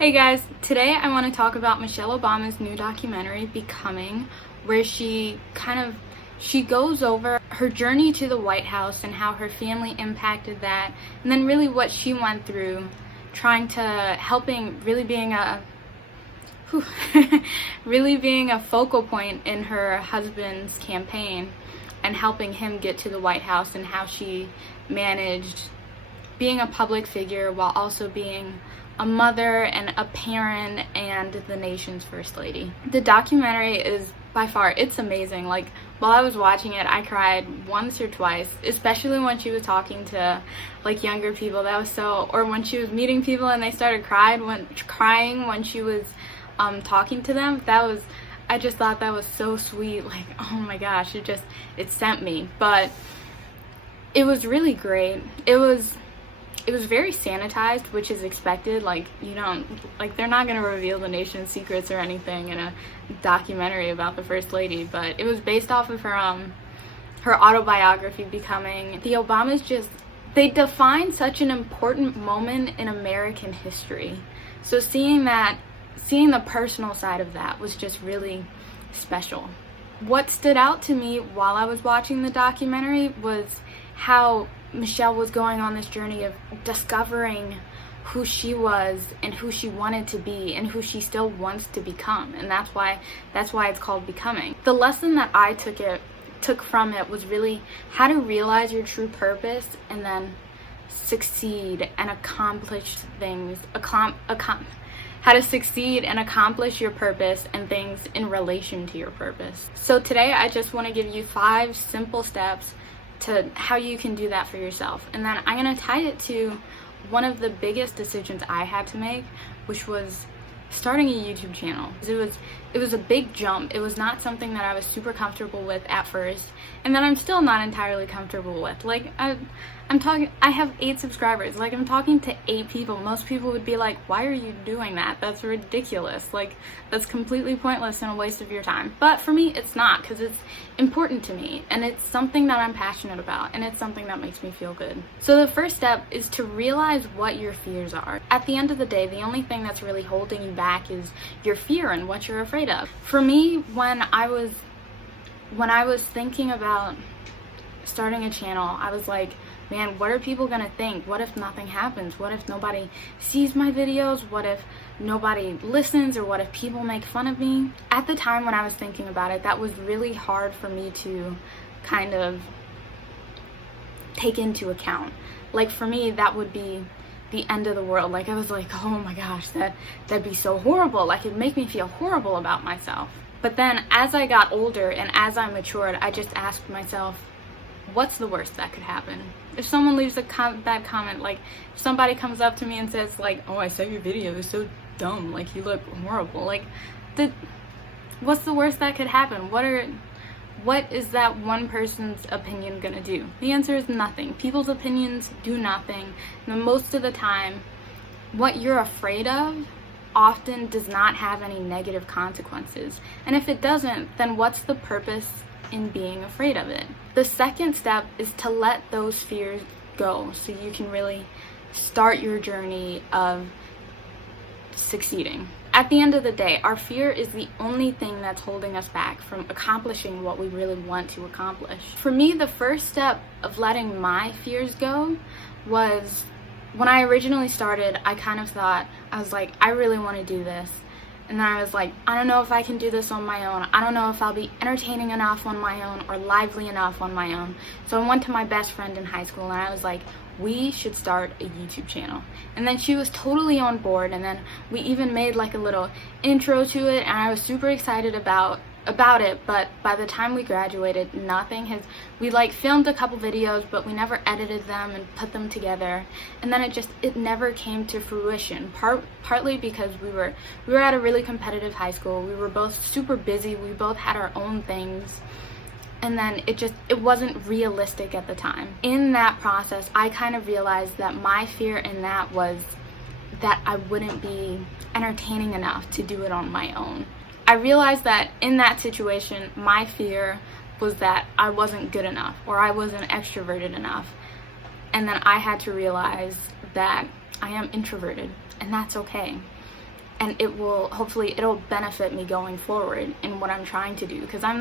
Hey guys, today I want to talk about Michelle Obama's new documentary, Becoming, where she goes over her journey to the White House and how her family impacted that, and then really what she went through really being a really being a focal point in her husband's campaign and helping him get to the White House, and how she managed being a public figure while also being a mother and a parent and the nation's first lady. The documentary is by far, it's amazing. Like, while I was watching it, I cried once or twice, especially when she was talking to like younger people. Or when she was meeting people and they started crying when she was talking to them. I just thought that was so sweet. Like, oh my gosh, it sent me. But it was really great. It was very sanitized, which is expected. Like, they're not going to reveal the nation's secrets or anything in a documentary about the First Lady, but it was based off of her autobiography, Becoming. The Obamas they define such an important moment in American history. So seeing the personal side of that was just really special. What stood out to me while I was watching the documentary was how Michelle was going on this journey of discovering who she was and who she wanted to be and who she still wants to become, and that's why it's called Becoming. The lesson that I took from it was really how to realize your true purpose and then succeed and accomplish things. How to succeed and accomplish your purpose and things in relation to your purpose. So today I just want to give you 5 simple steps to how you can do that for yourself. And then I'm going to tie it to one of the biggest decisions I had to make, which was starting a YouTube channel. It was a big jump. It was not something that I was super comfortable with at first, and that I'm still not entirely comfortable with. Like, I have 8 subscribers. Like, I'm talking to 8 people. Most people would be like, why are you doing that? That's ridiculous. Like, that's completely pointless and a waste of your time. But for me, it's not, because it's important to me, and it's something that I'm passionate about, and it's something that makes me feel good. So the first step is to realize what your fears are. At the end of the day, the only thing that's really holding you back is your fear and what you're afraid of. For me, when I was thinking about starting a channel, I was like, man, what are people gonna think? What if nothing happens? What if nobody sees my videos? What if nobody listens? Or what if people make fun of me? At the time when I was thinking about it, that was really hard for me to kind of take into account. Like, for me, that would be the end of the world. Like, I was like, oh my gosh, that'd be so horrible. Like, it'd make me feel horrible about myself. But then as I got older and as I matured, I just asked myself, what's the worst that could happen? If someone leaves a bad comment, like if somebody comes up to me and says like, oh, I saw your video, it's so dumb, like you look horrible, like what's the worst that could happen? What is that one person's opinion gonna do? The answer is nothing. People's opinions do nothing. And most of the time, what you're afraid of often does not have any negative consequences. And if it doesn't, then what's the purpose in being afraid of it? The second step is to let those fears go so you can really start your journey of succeeding. At the end of the day, our fear is the only thing that's holding us back from accomplishing what we really want to accomplish. For me, the first step of letting my fears go was when I originally started. I kind of thought, I was like, I really want to do this. And then I was like, I don't know if I can do this on my own. I don't know if I'll be entertaining enough on my own or lively enough on my own. So I went to my best friend in high school and I was like, we should start a YouTube channel. And then she was totally on board, and then we even made like a little intro to it, and I was super excited about it. But by the time we graduated, we like filmed a couple videos, but we never edited them and put them together, and then it never came to fruition, partly because we were at a really competitive high school. We were both super busy, we both had our own things, and then it wasn't realistic at the time. In that process, I kind of realized that my fear in that was that I wouldn't be entertaining enough to do it on my own. I realized that in that situation, my fear was that I wasn't good enough or I wasn't extroverted enough. And then I had to realize that I am introverted, and that's okay. and hopefully it'll benefit me going forward in what I'm trying to do, because I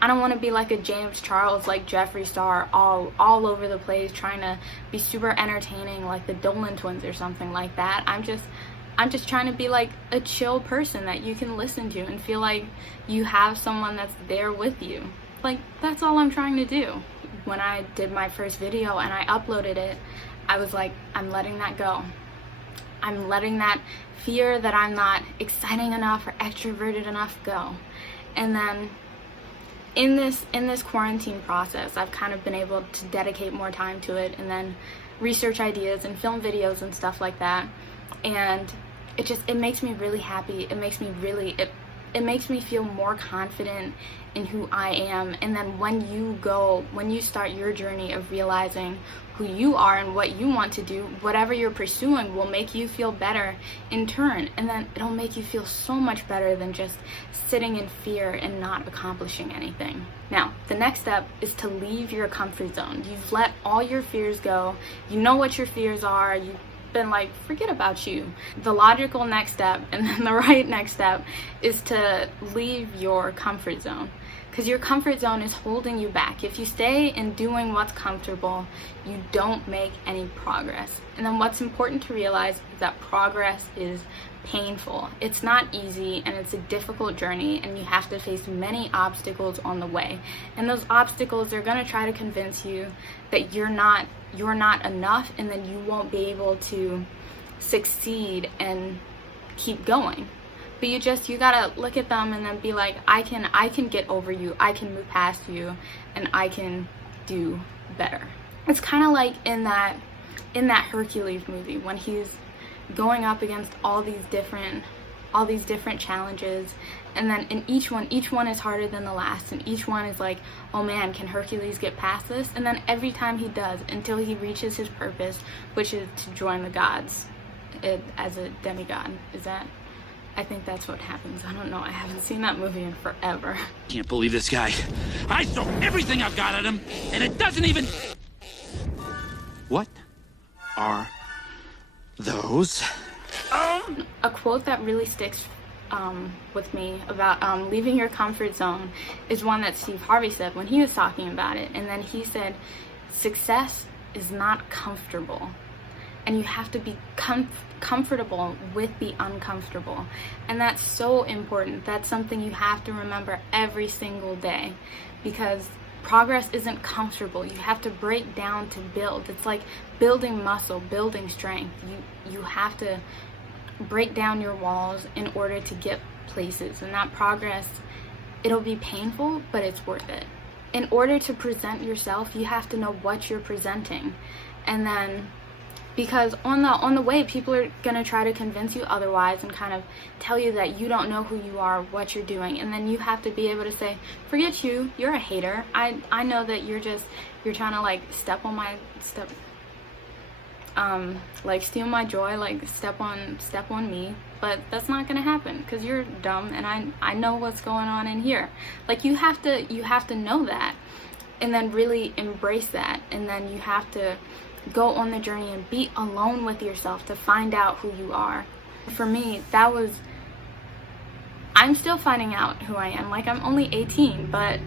don't want to be like a James Charles, like Jeffree Star, all over the place trying to be super entertaining like the Dolan twins or something like that. I'm just trying to be like a chill person that you can listen to and feel like you have someone that's there with you. Like, that's all I'm trying to do. When I did my first video and I uploaded it, I was like, I'm letting that go. I'm letting that fear that I'm not exciting enough or extroverted enough go. And then in this quarantine process, I've kind of been able to dedicate more time to it and then research ideas and film videos and stuff like that. And it makes me really happy. It makes me feel more confident in who I am. And then when you start your journey of realizing who you are and what you want to do, whatever you're pursuing will make you feel better in turn. And then it'll make you feel so much better than just sitting in fear and not accomplishing anything. Now, the next step is to leave your comfort zone. You've let all your fears go. You know what your fears are. You've been like, forget about you. The logical next step, and then the right next step, is to leave your comfort zone, because your comfort zone is holding you back. If you stay in doing what's comfortable, you don't make any progress. And then what's important to realize is that progress is painful. It's not easy, and it's a difficult journey, and you have to face many obstacles on the way. And those obstacles are going to try to convince you that you're not enough, and then you won't be able to succeed and keep going. But you gotta look at them and then be like, I can get over you, I can move past you, and I can do better. It's kind of like in that Hercules movie, when he's going up against all these different challenges, and then in each one is harder than the last, and each one is like, oh man, can Hercules get past this? And then every time he does, until he reaches his purpose, which is to join the gods as a demigod. I think that's what happens. I don't know, I haven't seen that movie in forever. Can't believe this guy. I throw everything I've got at him, and it doesn't even... What are those? A quote that really sticks with me about leaving your comfort zone is one that Steve Harvey said when he was talking about it. And then he said, success is not comfortable, and you have to be comfortable with the uncomfortable. And that's so important. That's something you have to remember every single day, because progress isn't comfortable. You have to break down to build. It's like building muscle, building strength. You have to break down your walls in order to get places, and that progress, it'll be painful, but it's worth it. In order to present yourself, you have to know what you're presenting. And then, because on the way, people are going to try to convince you otherwise and kind of tell you that you don't know who you are, what you're doing. And then you have to be able to say, forget you, you're a hater. I know that you're trying to like like steal my joy, like step on me, but that's not gonna happen because you're dumb, and I know what's going on in here. Like, you have to know that, and then really embrace that, and then you have to go on the journey and be alone with yourself to find out who you are. For me, I'm still finding out who I am. Like, I'm only 18, but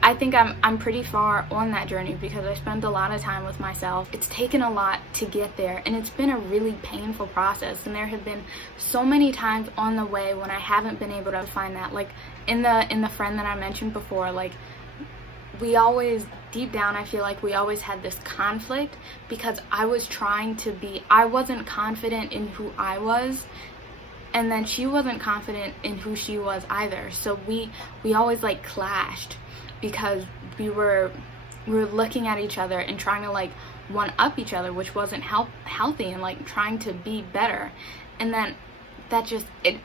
I think I'm pretty far on that journey because I spent a lot of time with myself. It's taken a lot to get there, and it's been a really painful process, and there have been so many times on the way when I haven't been able to find that. Like in the friend that I mentioned before, like, we always, deep down, I feel like we always had this conflict because I wasn't confident in who I was, and then she wasn't confident in who she was either. So we always like clashed because we were looking at each other and trying to like one up each other, which wasn't healthy, and like trying to be better. And then that just it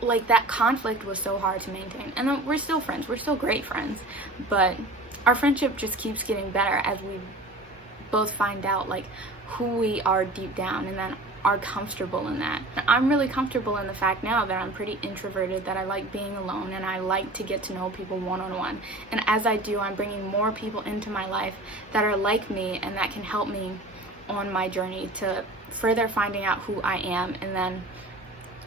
like that conflict was so hard to maintain. And then we're still friends, we're still great friends, but our friendship just keeps getting better as we both find out like who we are deep down, and then are comfortable in that. I'm really comfortable in the fact now that I'm pretty introverted, that I like being alone, and I like to get to know people one-on-one. And as I do, I'm bringing more people into my life that are like me and that can help me on my journey to further finding out who I am, and then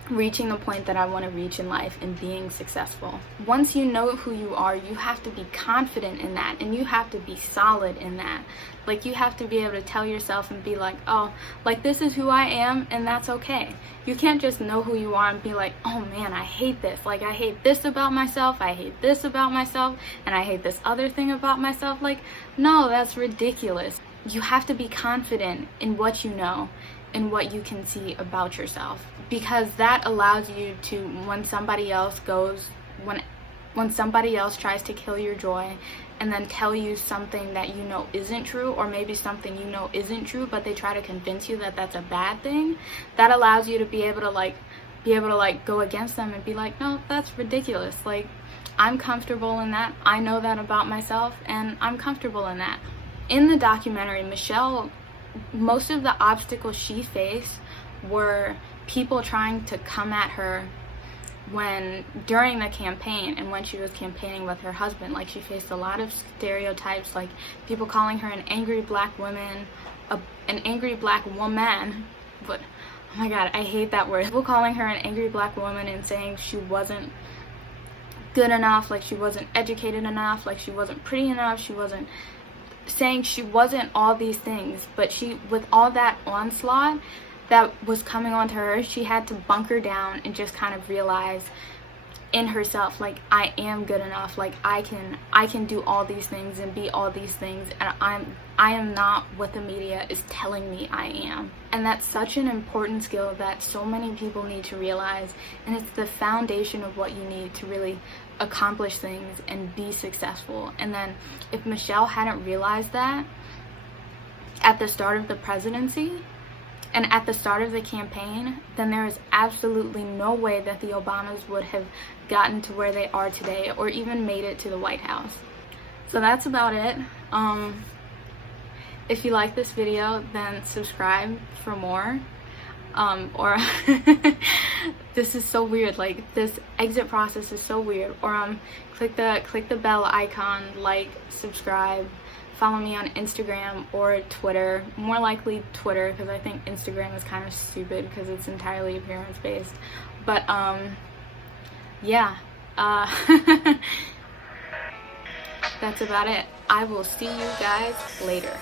reaching the point that I want to reach in life and being successful. Once you know who you are, you have to be confident in that, and you have to be solid in that. Like, you have to be able to tell yourself and be like, oh, like, this is who I am, and that's okay. You can't just know who you are and be like, oh man, I hate this. Like, I hate this about myself, I hate this about myself, and I hate this other thing about myself. Like, no, that's ridiculous. You have to be confident in what you know and what you can see about yourself, because that allows you to, when somebody else tries to kill your joy and then tell you something that you know isn't true, or maybe something you know isn't true but they try to convince you that that's a bad thing, that allows you to be able to go against them and be like, no, that's ridiculous. Like, I'm comfortable in that. I know that about myself, and I'm comfortable in that. In the documentary, Michelle, most of the obstacles she faced were people trying to come at her during the campaign and when she was campaigning with her husband. Like, she faced a lot of stereotypes, like people calling her an angry black woman, an angry black woman, but oh my god, I hate that word. People calling her an angry black woman and saying she wasn't good enough, like she wasn't educated enough, like she wasn't pretty enough, saying she wasn't all these things. But she, with all that onslaught that was coming onto her, she had to bunker down and just kind of realize in herself, like, I am good enough, like I can do all these things and be all these things, and I am not what the media is telling me I am. And that's such an important skill that so many people need to realize, and it's the foundation of what you need to really accomplish things and be successful. And then if Michelle hadn't realized that at the start of the presidency and at the start of the campaign, then there is absolutely no way that the Obamas would have gotten to where they are today or even made it to the White House. So that's about it. If you like this video, then subscribe for more. Or this is so weird, like this exit process is so weird. Or click the bell icon, like, subscribe, follow me on Instagram or Twitter. More likely Twitter, because I think Instagram is kind of stupid because it's entirely appearance based. But yeah, that's about it. I will see you guys later.